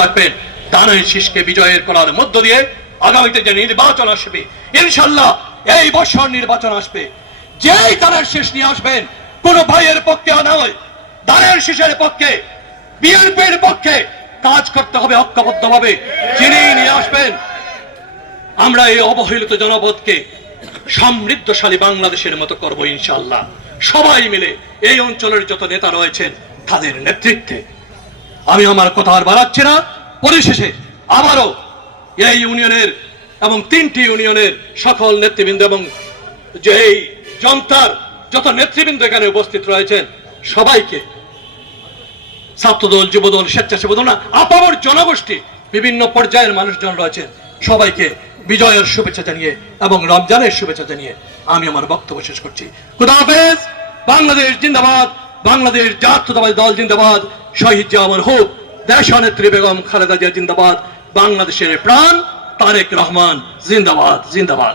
থাকবেন দানের শীষকে বিজয়ের করার মধ্য দিয়ে আগামীতে যে নির্বাচন আসবে ইনশাল্লাহ এই বছর নির্বাচন আসবে। যেই নিয়ে আসবেন, কোন ভাইয়ের পক্ষে নয় পক্ষে, বিএনপির পক্ষে কাজ করতে হবে যিনি নিয়ে আসবেন, আমরা এই অবহেলিত জনপদকে সমৃদ্ধশালী বাংলাদেশের মতো করব ইনশাল্লাহ সবাই মিলে এই অঞ্চলের যত নেতা রয়েছেন, তাদের নেতৃত্বে আমি আমার কথা আর বাড়াচ্ছি না। পরিশেষে আবারও এই ইউনিয়নের এবং তিনটি ইউনিয়নের সকল নেতৃবৃন্দ এবং যে এই জনতার যত নেতৃবৃন্দ এখানে উপস্থিত রয়েছেন, সবাইকে ছাত্রদল, যুবদল, স্বেচ্ছাসেবক দল না, আপামর জনগোষ্ঠী, বিভিন্ন পর্যায়ের মানুষজন রয়েছেন, সবাইকে বিজয়ের শুভেচ্ছা জানিয়ে এবং রমজানের শুভেচ্ছা জানিয়ে আমি আমার বক্তব্য শেষ করছি। খুদা হাফেজ, বাংলাদেশ জিন্দাবাদ। বাংলাদেশ জাতীয়তাবাদী দল জিন্দাবাদ, শহীদ জামার হোক দেশ নেত্রী বেগম খালেদা জিয়া জিন্দাবাদ, বাংলাদেশের প্রাণ তারেক রহমান, জিন্দাবাদ জিন্দাবাদ।